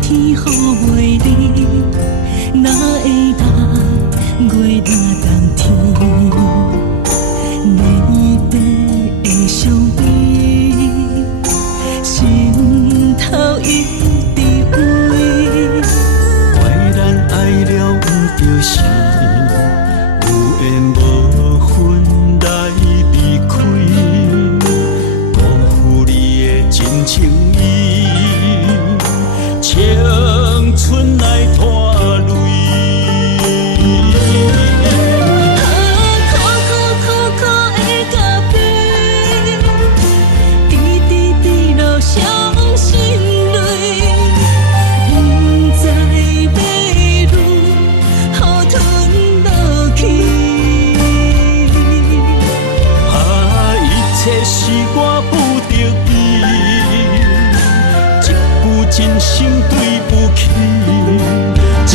天雨袂离，哪会当月若冬天？离别的伤悲，心头一直围。怪咱爱了不着时，有缘无分来离开，辜负你的真情意，青春来拖累。真心对不起，情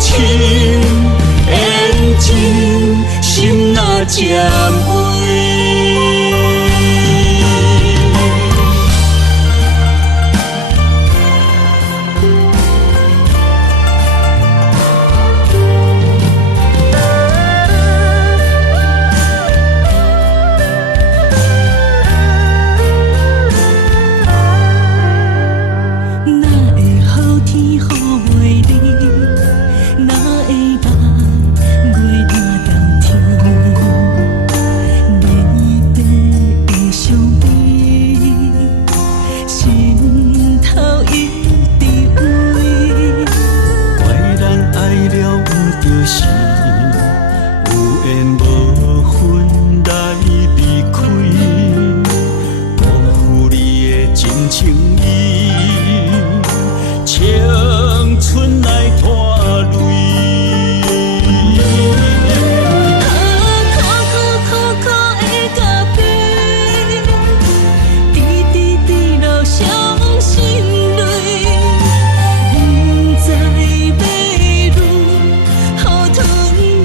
深缘深，心若渐灰。情意，青春来拖累。苦的咖啡，滴落伤心泪，不知要如何吞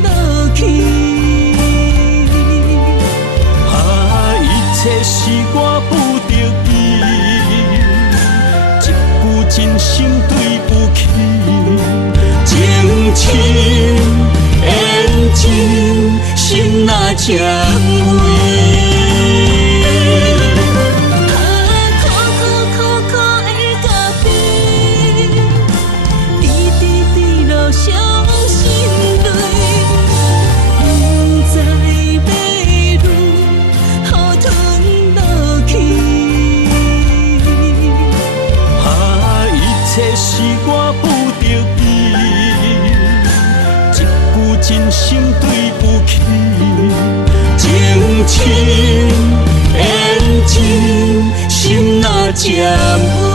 落去。一切是我不得已。真心对不起，情深缘深，心若渐灰。苦的咖啡，滴落伤心泪，不知要如何吞落去。这是我不得已，一句真心对不起，情深缘深，心若渐灰。